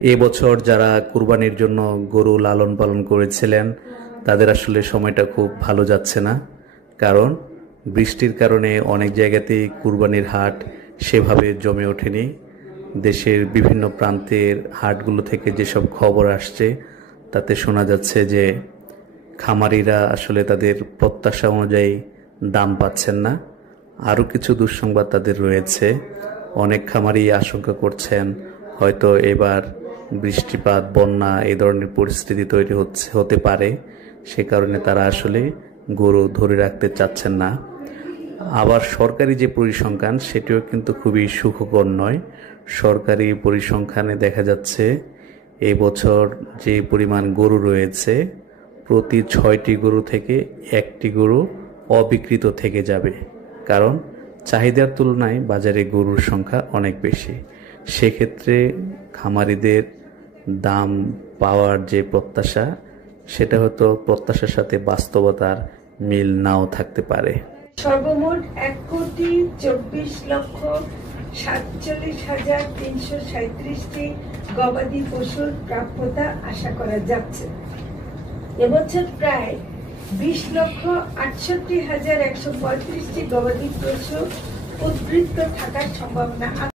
এবছর যারা কুরবানির জন্য গরু লালন পালন করেছিলেন তাদের আসলে সময়টা খুব ভালো যাচ্ছে না। কারণ বৃষ্টির কারণে অনেক জায়গাতেই কুরবানির হাট সেভাবে জমে ওঠেনি। দেশের বিভিন্ন প্রান্তের হাটগুলো থেকে যেসব খবর আসছে তাতে শোনা যাচ্ছে যে খামারিরা আসলে তাদের প্রত্যাশা অনুযায়ী দাম পাচ্ছেন না। আরও কিছু দুঃসংবাদ তাদের রয়েছে। অনেক খামারি আশঙ্কা করছেন হয়তো এবার বৃষ্টিপাত, বন্যা এই ধরনের পরিস্থিতি তৈরি হতে পারে। সে কারণে তারা আসলে গরু ধরে রাখতে চাচ্ছেন না। আবার সরকারি যে পরিসংখ্যান সেটিও কিন্তু খুবই সুখকর নয়। সরকারি পরিসংখ্যানে দেখা যাচ্ছে এই বছর যে পরিমাণ গরু রয়েছে প্রতি 6টি গরু থেকে 1টি গরু অবিকৃত থেকে যাবে। কারণ চাহিদার তুলনায় বাজারে গরুর সংখ্যা অনেক বেশি। সেক্ষেত্রে খামারিদের দাম পাওয়ার যে প্রত্যাশা সেটা হয়তো প্রত্যাশার সাথে বাস্তবতার মিল নাও থাকতে পারে। সর্বমোট 1,24,47,337টি গবাদি পশুর প্রাপ্যতা আশা করা যাচ্ছে। এবছর প্রায় 20,68,135টি গবাদি পশু উদ্বৃত্ত থাকার সম্ভাবনা